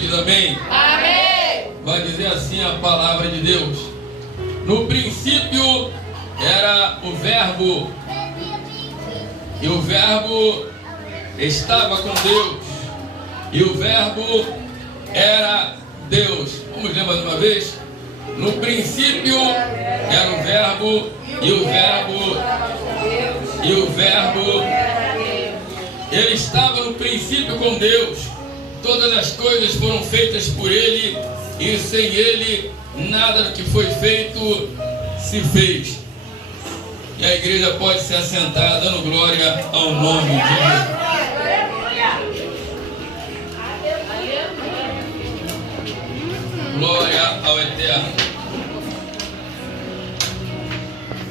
diz amém? Amém. Vai dizer assim a palavra de Deus: no princípio era o Verbo, e o Verbo estava com Deus, e o Verbo era Deus. Vamos ler mais uma vez? No princípio era o Verbo, e o Verbo ele estava no princípio com Deus. Todas as coisas foram feitas por Ele, e sem Ele nada do que foi feito se fez. E a igreja pode se assentar dando glória ao nome de Deus. Glória ao Eterno.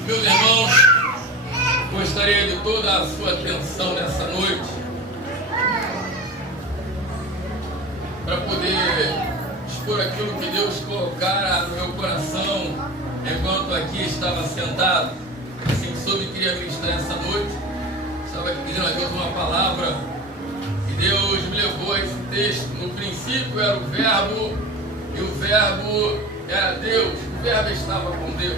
Meus irmãos, gostaria de toda a sua atenção nessa noite para poder expor aquilo que Deus colocara no meu coração enquanto aqui estava sentado. Assim que soube que queria ministrar essa noite, estava aqui pedindo a Deus uma palavra e Deus me levou a esse texto. No princípio era o Verbo, e o Verbo era Deus, o Verbo estava com Deus.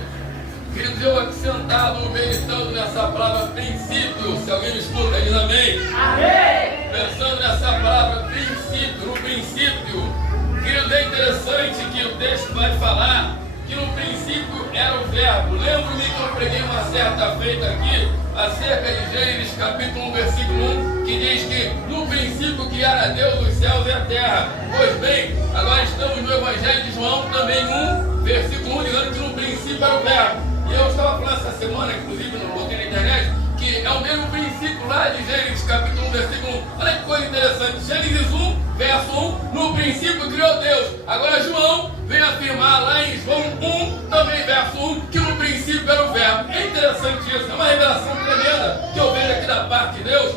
Queridos, eu aqui sentado, meditando nessa palavra princípio, se alguém me escuta, diz amém? Amém. Pensando nessa palavra princípio, no princípio, queridos, é interessante que o texto vai falar que no princípio era o Verbo. Lembro-me que eu preguei uma certa feita aqui, acerca de Gênesis capítulo 1, versículo 1, que diz que no princípio que era Deus dos céus e a terra. Pois bem, agora estamos no Evangelho de João, também 1, versículo 1, dizendo que no princípio era o Verbo. E eu estava falando essa semana, inclusive, no blog na internet, que é o mesmo princípio lá de Gênesis capítulo 1, versículo 1. Olha que coisa interessante. Gênesis 1, verso 1, no princípio criou Deus. Agora João vem afirmar lá em João 1, também verso 1, que no princípio era o Verbo. É interessante isso, é uma revelação tremenda que eu vejo aqui da parte de Deus,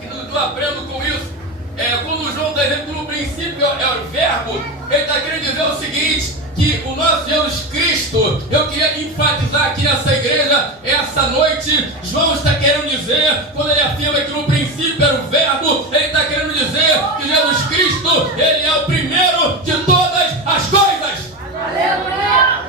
que eu aprendo com isso. Quando João está dizendo que no princípio é o Verbo, ele está querendo dizer o seguinte, que o nosso Jesus Cristo, eu queria enfatizar aqui nessa igreja, essa noite, João está querendo dizer, quando ele afirma que no princípio era o Verbo, ele está querendo dizer que Jesus Cristo, ele é o primeiro de todas as coisas. Aleluia.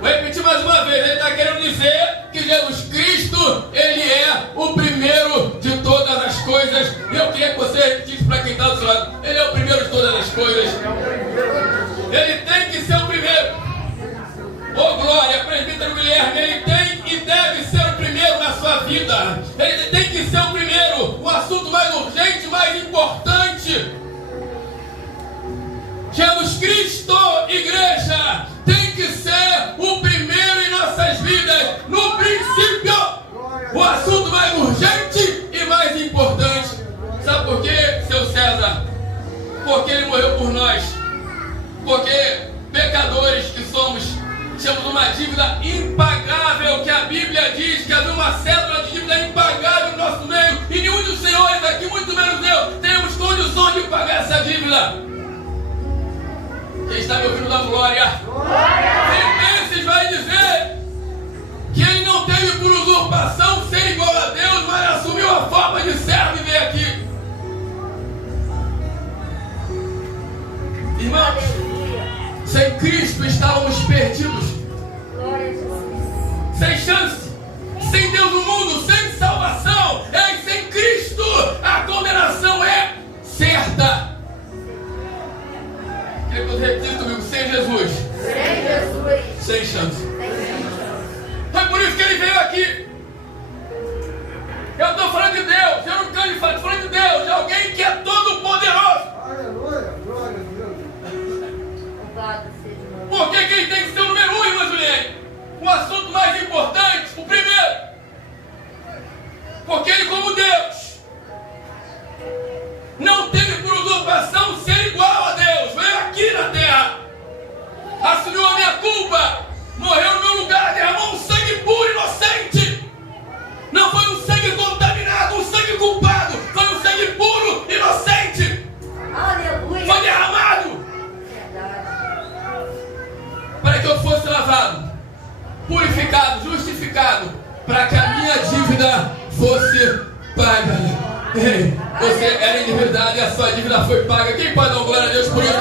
Vou repetir mais uma vez, ele está querendo dizer que Jesus Cristo, ele é o primeiro de todas as coisas. Eu queria que você repetisse para quem está do seu lado, ele é o primeiro de todas as coisas. Ele tem que ser o primeiro. Oh glória, presbítero Guilherme, ele tem e deve ser o primeiro na sua vida. Ele tem que ser o primeiro, o assunto mais urgente, mais importante. Jesus Cristo, igreja, tem que ser o primeiro em nossas vidas. No princípio, o assunto mais urgente e mais importante. Sabe por quê, seu César? Porque ele morreu por nós. Porque pecadores que somos, temos uma dívida impagável, que a Bíblia diz que havia uma cédula de dívida impagável no nosso meio, e nenhum dos senhores aqui, muito menos eu, temos condições de pagar essa dívida. Quem está me ouvindo da glória? Filipenses vai dizer que ele não teve por usurpação ser igual a Deus, mas assumiu a forma de servo e veio aqui. Irmãos, sem Cristo estávamos perdidos, sem chance, sem Deus no mundo, sem salvação. Sem Cristo a condenação é certa. Queria que você repetisse comigo: sem Jesus, sem chance. Foi por isso que ele veio aqui. Eu estou falando de Deus, eu não canso de falar, estou falando de Deus, de alguém que é todo poderoso. Aleluia, glória a Deus. Por que ele tem que ser o número 1, irmã Juliane? O assunto mais importante, o primeiro. Porque ele, como Deus, não teve por usurpação ser igual a Deus. Veio aqui na terra, assumiu a minha culpa, morreu no meu lugar, derramou um sangue puro, inocente. Não foi um sangue contaminado, um sangue culpado, foi um sangue puro, inocente. Aleluia. Foi derramado para que eu fosse lavado, purificado, justificado, para que a minha dívida fosse paga. Ei, você era endividado e a sua dívida foi paga. Quem pode dar glória a Deus por isso?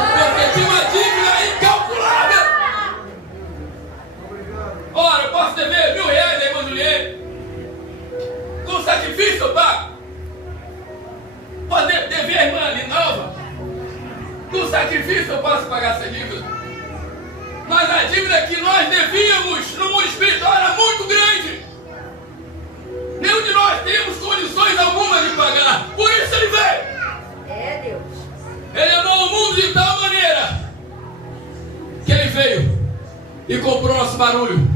sacrifício eu posso pagar essa dívida. Mas a dívida que nós devíamos no mundo espiritual era muito grande. Nenhum de nós temos condições alguma de pagar. Por isso ele veio. É, Deus. Ele amou o mundo de tal maneira que ele veio e comprou nosso barulho,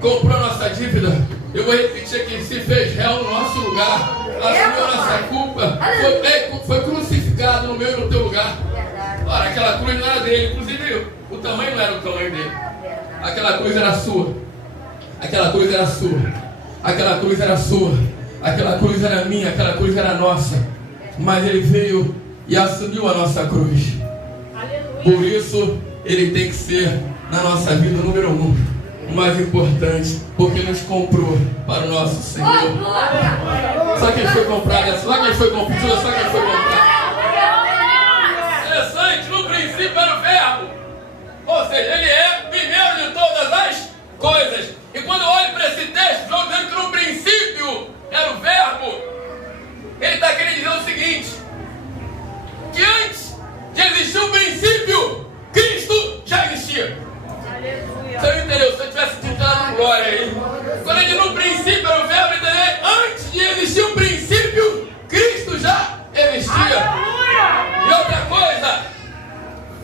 comprou nossa dívida. Eu vou repetir aqui: se fez réu no nosso lugar, assumiu nossa culpa, foi crucificado no meu e no teu lugar. Ora, aquela cruz não era dele, inclusive o tamanho não era o tamanho dele. Aquela cruz era sua, aquela cruz era sua, aquela cruz era sua, aquela cruz era minha, aquela cruz era nossa. Mas ele veio e assumiu a nossa cruz. Por isso ele tem que ser na nossa vida o número 1, o mais importante, porque nos comprou para o nosso Senhor. Só quem foi comprado, só quem foi comprado, só quem foi comprado. Interessante, no princípio era o verbo, ou seja, ele é primeiro de todas as coisas. E quando eu olho para esse texto, João dizendo que no princípio era o verbo, ele está querendo dizer o seguinte: que antes de existir o princípio, Cristo já existia. Você não entendeu? Se eu tivesse tentado glória aí. Quando ele no princípio era o verbo, entendeu? Antes de existir o princípio, Cristo já existia. E outra coisa,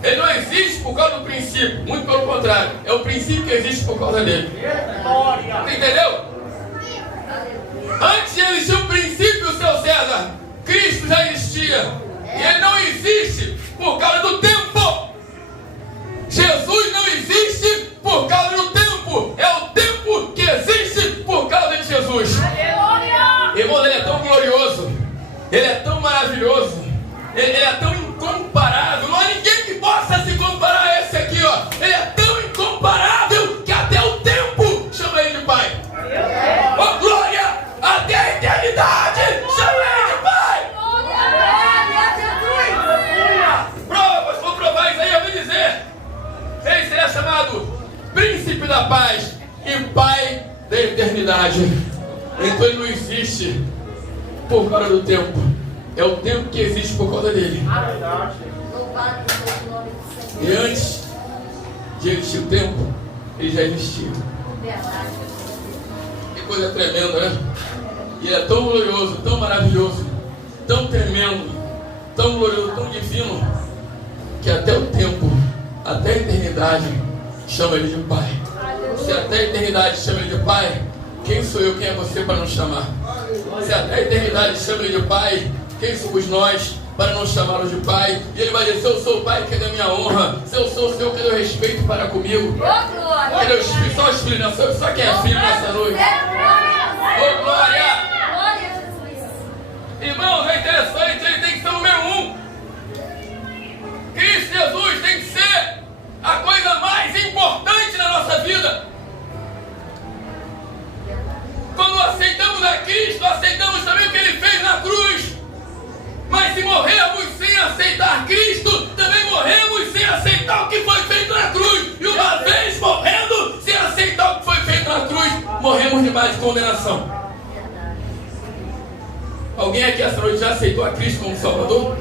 ele não existe por causa do princípio, muito pelo contrário, é o princípio que existe por causa dele. Você entendeu? Antes de existir o princípio, seu César, Cristo já existia. E ele não existe por causa do tempo. Jesus não existe por causa do tempo. É o tempo que existe por causa de Jesus. Irmão, ele é tão glorioso, ele é tão maravilhoso, ele é tão incomparável. Não há ninguém que possa se comparar a esse aqui, ó. Ele é tão incomparável que até o tempo chama ele de Pai. Oh, glória! Até a eternidade chama ele de Pai. Prova, vou provar isso aí, eu vou dizer. Ele será chamado Príncipe da Paz e Pai da Eternidade. Então ele não existe por causa do tempo. É o tempo que existe por causa dele. E antes de existir o tempo, ele já existiu. Que coisa tremenda, né? E ele é tão glorioso, tão maravilhoso, tão tremendo, tão glorioso, tão divino, que até o tempo, até a eternidade, chama ele de Pai. Se até a eternidade chama ele de Pai, quem sou eu, quem é você para não chamar? Se até a eternidade chama ele de Pai, quem somos nós para não chamá-lo de Pai? E ele vai dizer: se eu sou o Pai, cadê a minha honra? Se eu sou o Senhor, cadê o respeito para comigo? Cadê os filhos? Só os filhos, só quem é filho nessa noite? Ô, glória! Irmãos, é interessante, ele tem que ser o número 1. Cristo Jesus tem que ser a coisa mais importante na nossa vida. Quando aceitamos a Cristo, aceitamos também o que ele fez na cruz. Mas se morrermos sem aceitar Cristo, também morremos sem aceitar o que foi feito na cruz. E uma vez morrendo sem aceitar o que foi feito na cruz, morremos debaixo de condenação. Alguém aqui essa noite já aceitou a Cristo como Salvador?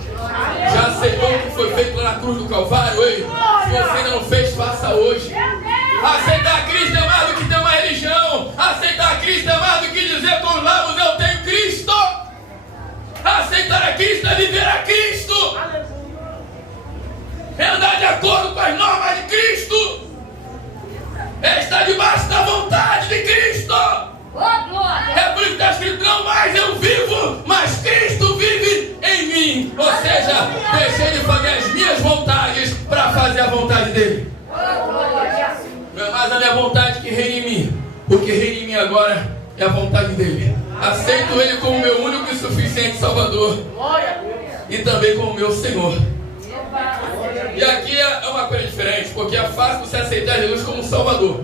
Já aceitou o que foi feito lá na cruz do Calvário? Ei, se você ainda não fez, faça hoje. Aceitar a Cristo é mais do que ter uma religião. Aceitar a Cristo é mais do que dizer com os lábios: eu tenho Cristo. Aceitar a Cristo é viver a Cristo. É andar de acordo com as normas de Cristo. É estar debaixo da vontade de Cristo. É por isso que está escrito: não mais eu vivo, mas Cristo vive em mim. Ou seja, deixei de fazer as minhas vontades para fazer a vontade dele. Não é mais a minha vontade que reina em mim, porque reina em mim agora é a vontade dele. Aceito ele como meu único e suficiente Salvador e também como meu Senhor. E aqui é uma coisa diferente, porque é fácil você aceitar Jesus como Salvador,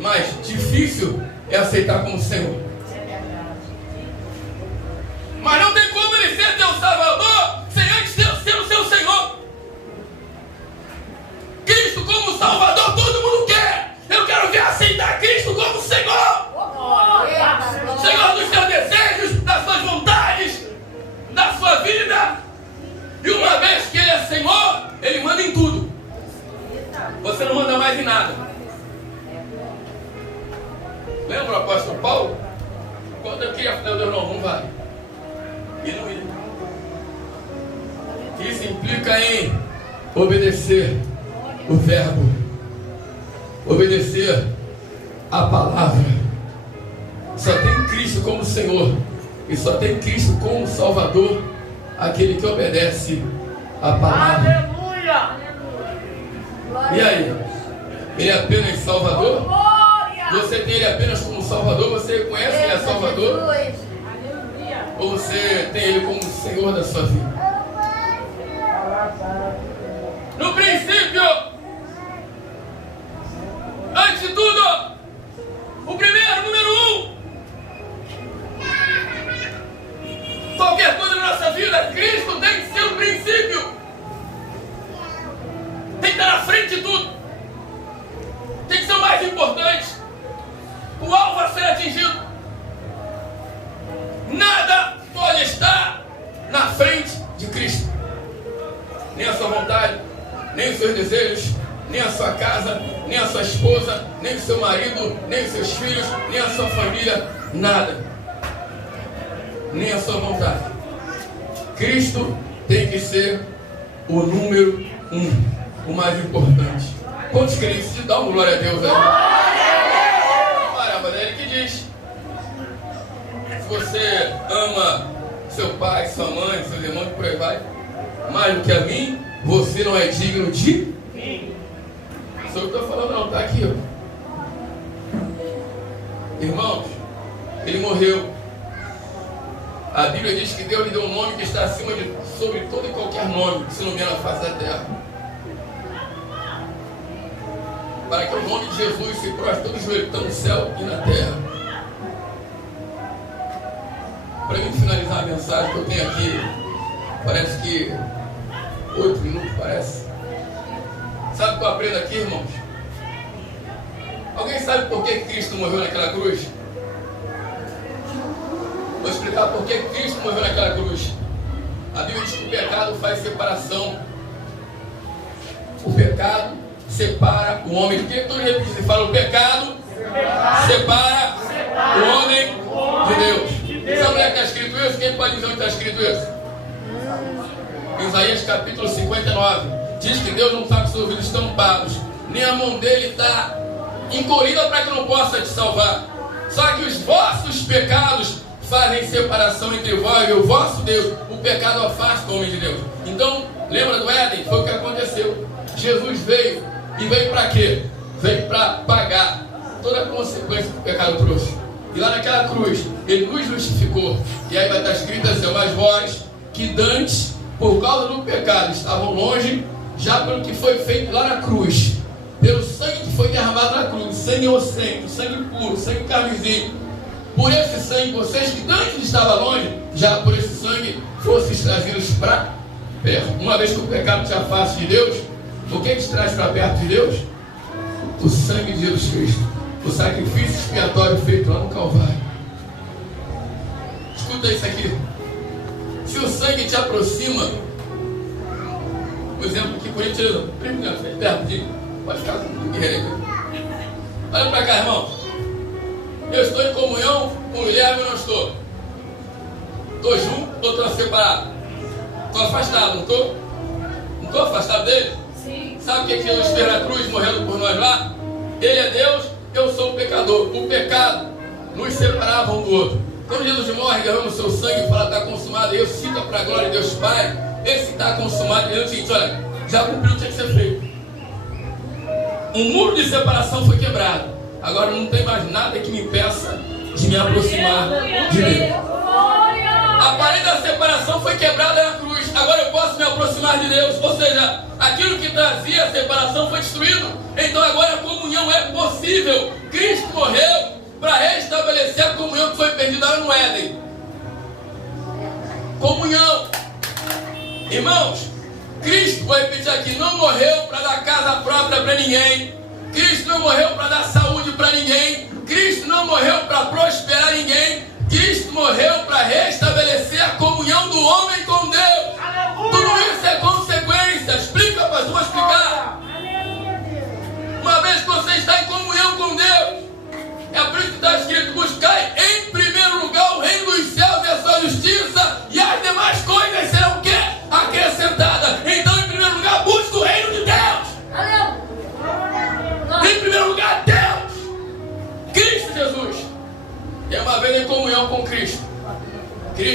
mas difícil é aceitar como Senhor. Mas não tem como ele ser teu Salvador sem antes ser o seu Senhor. Cristo como Salvador todo mundo quer. Eu quero ver aceitar Cristo como Senhor. Senhor dos seus desejos, das suas vontades, da sua vida. E uma vez que ele é Senhor, ele manda você não manda mais em nada. Lembra o apóstolo Paulo? Quando eu queria falar, Deus, não vai. E não ia. Isso implica em obedecer o verbo, obedecer a palavra. Só tem Cristo como Senhor e só tem Cristo como Salvador aquele que obedece a palavra. Aleluia! E aí? Ele é apenas Salvador? Você tem Ele apenas como Salvador? Você conhece Ele é Salvador? Ou você tem Ele como Senhor da sua vida? No princípio, antes de tudo, o primeiro, número 1, qualquer coisa na nossa vida, Cristo tem que ser o princípio. Tem que estar na frente de tudo. Tem que ser o mais importante. O alvo a ser atingido. Nada pode estar na frente de Cristo. Nem a sua vontade, nem os seus desejos, nem a sua casa, nem a sua esposa, nem o seu marido, nem os seus filhos, nem a sua família, nada. Nem a sua vontade. Cristo tem que ser o número 1, o mais importante. Quantos crentes te dão glória a Deus aí? Caramba, é Ele que diz. Se você ama seu pai, sua mãe, seus irmãos, por aí vai, mais do que a mim, você não é digno de mim. Isso eu estou falando não, está aqui, ó. Irmãos, Ele morreu. A Bíblia diz que Deus lhe deu um nome que está acima de sobre todo e qualquer nome que se nomea na face da terra. Para que o nome de Jesus se prostre todo joelho que está no céu e na terra. Para mim finalizar a mensagem que eu tenho aqui, parece que 8 minutos, parece. Sabe o que eu aprendo aqui, irmãos? Alguém sabe por que Cristo morreu naquela cruz? Vou explicar por que Cristo morreu naquela cruz. A Bíblia diz que o pecado faz separação. O pecado separa o homem. Por que todo dia se fala o pecado separa o homem de Deus? Sabe onde é que está escrito isso? Quem pode dizer onde está escrito isso? Em Isaías capítulo 59. Diz que Deus não está com seus ouvidos tampados, nem a mão dele está encolhida para que não possa te salvar. Só que os vossos pecados fazem separação entre vós e o vosso Deus. O pecado afasta o homem de Deus. Então, lembra do Éden? Foi o que aconteceu. Jesus veio. E veio para quê? Veio para pagar toda a consequência que o pecado trouxe. E lá naquela cruz, Ele nos justificou. E aí vai estar escrito assim: mas vós, que dantes, por causa do pecado, estavam longe, já pelo que foi feito lá na cruz, pelo sangue que foi derramado na cruz, sangue inocente, sangue puro, sangue carmesim. Por esse sangue, vocês que antes estavam longe, já por esse sangue, fossem trazidos para perto. Uma vez que o pecado te afasta de Deus, o que te traz para perto de Deus? O sangue de Jesus Cristo. O sacrifício expiatório feito lá no Calvário. Escuta isso aqui. Se o sangue te aproxima, por exemplo, aqui por gentileza, perto de, pode ficar com o guerreiro. Olha para cá, irmão. Eu estou em comunhão com o Guilherme ou não estou? Estou junto ou estou separado? Estou afastado, não estou? Não estou afastado dele? Sim. Sabe o que Jesus fez na cruz morrendo por nós lá? Ele é Deus, eu sou o pecador. O pecado nos separava um do outro. Quando Jesus morre, derrama o seu sangue e fala: está consumado, e ressuscita para a glória de Deus Pai. Esse está consumado, e Deus diz: olha, já cumpriu o que tinha que ser feito. Um muro de separação foi quebrado. Agora não tem mais nada que me impeça de me aproximar de Deus. A parede da separação foi quebrada na cruz. Agora eu posso me aproximar de Deus. Ou seja, aquilo que trazia a separação foi destruído. Então agora a comunhão é possível. Cristo morreu para restabelecer a comunhão que foi perdida lá no Éden. Comunhão. Irmãos, Cristo, vou repetir aqui, não morreu para dar casa própria para ninguém. Cristo não morreu para dar saúde para ninguém. Cristo não morreu para prosperar ninguém. Cristo morreu para restabelecer a comunhão do homem com Deus. Aleluia. Tudo isso é consequência. Explica, pastor, vou explicar.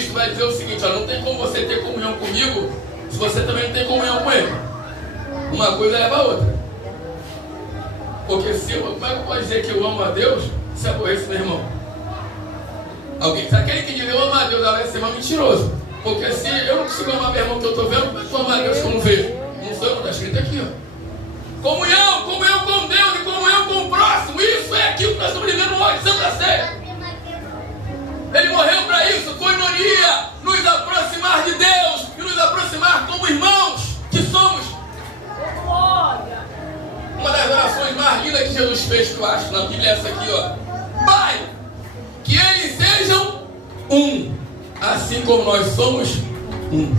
Cristo vai dizer o seguinte: ó, não tem como você ter comunhão comigo se você também não tem comunhão com Ele. Uma coisa leva a outra. Porque como é que eu posso dizer que eu amo a Deus se aborreço meu irmão? Se aquele que diz eu amo a Deus, ela vai ser mais mentiroso. Porque se eu não consigo amar meu irmão que eu estou vendo, como é que eu amo a Deus que eu não vejo? Não sou eu, está escrito aqui, ó. Comunhão com Deus e comunhão com o próximo. Isso é aquilo que nós estamos vivendo hoje, Santa Ceia. Ele morreu para isso, coinonia, nos aproximar de Deus e nos aproximar como irmãos que somos. Uma das orações mais lindas que Jesus fez, que eu acho na Bíblia, é essa aqui, ó. Pai, que eles sejam um, assim como nós somos um.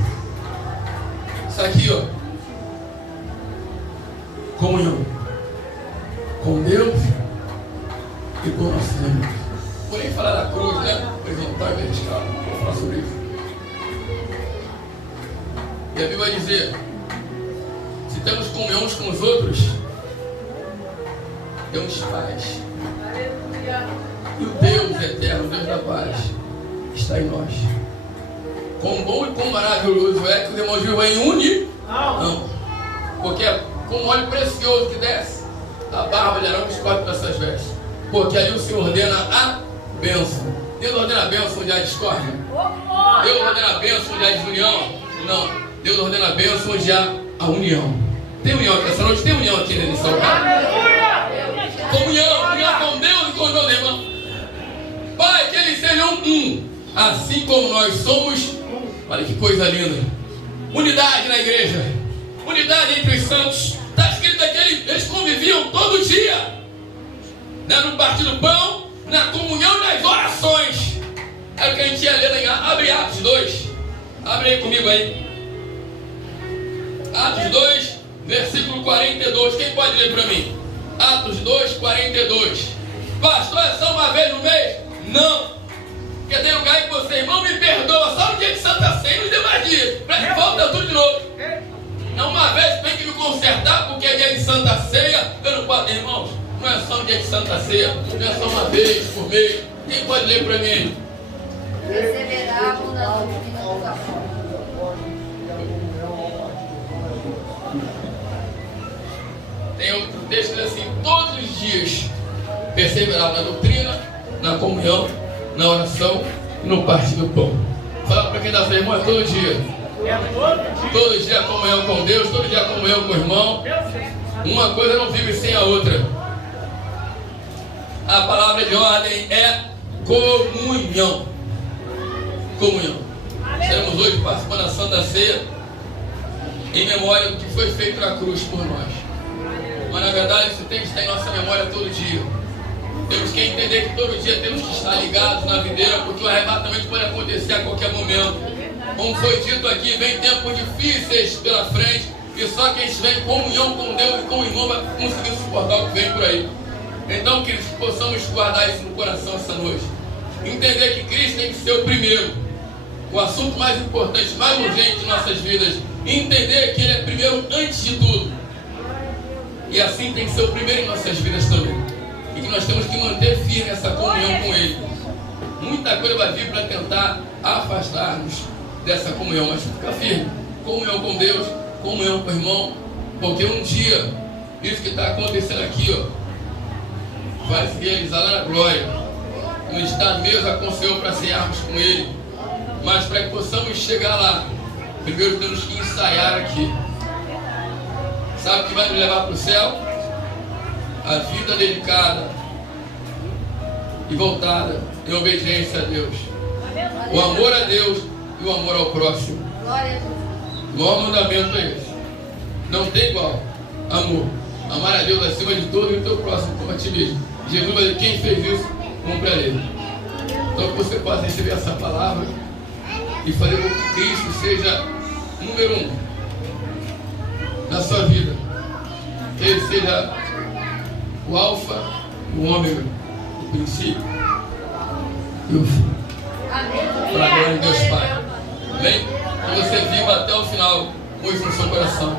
Isso aqui, ó. Comunhão com Deus e com nosso irmão. Vou nem falar da cruz, né? Horizontal e vertical. Vou falar sobre isso. E a Bíblia vai dizer: se temos comunhão uns com os outros, temos paz. E o Deus eterno, o Deus da paz, está em nós. Quão bom e quão maravilhoso é que os irmãos vivam em união. Porque é como óleo precioso que desce da barba de Arão que escorre para essas vestes. Porque ali o Senhor ordena a bênção. Deus ordena a bênção onde há discórdia? Deus ordena a bênção onde há desunião? Não. Deus ordena a bênção onde há a união. Tem união aqui essa noite? Tem união aqui nesse lugar? Comunhão com Deus e com os meus irmãos. Pai, que eles sejam um, assim como nós somos. Olha que coisa linda. Unidade na igreja. Unidade entre os santos. Está escrito aqui, eles conviviam todo dia, né? No partir do pão, na comunhão e nas orações. É o que a gente ia ler lá. Abre Atos 2. Abre aí comigo aí. Atos 2, versículo 42. Quem pode ler para mim? Atos 2, 42. Pastor, é só uma vez no mês? Não. Porque tem lugar que você, irmão, me perdoa só no dia de Santa Ceia e nos demais dias. Volta tudo de novo. Não, uma vez tem que me consertar porque é dia de Santa Ceia. Eu não posso, irmãos, não é só um dia de Santa Ceia. Não é só uma vez por mês. Quem pode ler para mim? Perseverarmos na doutrina do amor. Tem outro texto que diz assim: todos os dias perseverar na doutrina, na comunhão, na oração e no partir do pão. Fala para quem dá sua irmã, é todo dia. Todo dia comunhão com Deus, todo dia comunhão com o irmão. Uma coisa não vive sem a outra. A palavra de ordem é comunhão. Comunhão. Estaremos hoje participando da Santa Ceia em memória do que foi feito na cruz por nós. Mas na verdade isso tem que estar em nossa memória todo dia. Temos que entender que todo dia temos que estar ligados na videira, porque o arrebatamento pode acontecer a qualquer momento. Como foi dito aqui, vem tempos difíceis pela frente, e só quem estiver em comunhão com Deus e com o irmão vai conseguir suportar o que vem por aí. Então, queridos, que possamos guardar isso no coração essa noite. Entender que Cristo tem que ser o primeiro, o assunto mais importante, mais urgente de nossas vidas. Entender que Ele é primeiro antes de tudo. E assim tem que ser o primeiro em nossas vidas também. E que nós temos que manter firme essa comunhão com Ele. Muita coisa vai vir para tentar afastar-nos dessa comunhão, mas fica firme. Comunhão com Deus, comunhão com o irmão, porque um dia isso que está acontecendo aqui, ó, vai se realizar lá na glória. No estado mesmo aconselhou para cearmos com Ele, mas para que possamos chegar lá, primeiro temos que ensaiar aqui. Sabe o que vai nos levar para o céu? A vida dedicada e voltada em obediência a Deus, o amor a Deus e o amor ao próximo. O maior mandamento é esse. Não tem igual. Amor. Amar a Deus acima de tudo e o teu próximo como a ti mesmo. Jesus vai dizer: quem fez isso, cumpre a lei. Então que você possa receber essa palavra e fazer com que Cristo seja número 1 na sua vida. Que Ele seja o alfa, o ômega, o princípio e o fim. Para a glória de Deus Pai. Amém? Que você viva até o final com isso no seu coração.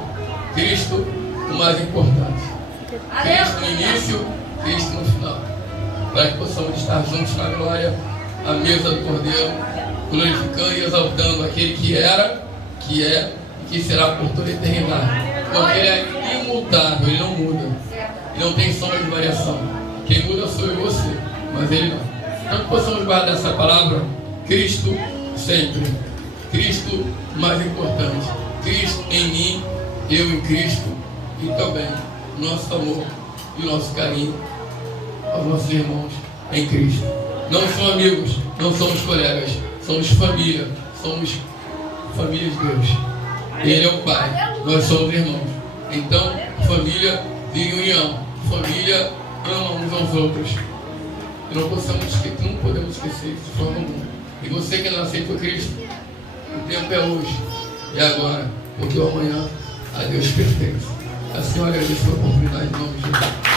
Cristo, o mais importante. Cristo no início, Cristo no final. Para que possamos estar juntos na glória, à mesa do Cordeiro, glorificando e exaltando aquele que era, que é e que será por toda a eternidade. Porque ele é imutável, ele não muda. Ele não tem sombra de variação. Quem muda sou eu e você, mas ele não. Então que possamos guardar essa palavra, Cristo sempre. Cristo mais importante. Cristo em mim, eu em Cristo, e também o nosso amor e o nosso carinho aos nossos irmãos em Cristo. Não são amigos, não somos colegas, somos família, somos família de Deus. Ele é o Pai, nós somos irmãos. Então, família vive em união, família ama uns aos outros. E não podemos esquecer de forma alguma. E você que não aceitou Cristo, o tempo é hoje e agora, porque o amanhã a Deus pertence. Assim eu agradeço a oportunidade em nome de Jesus.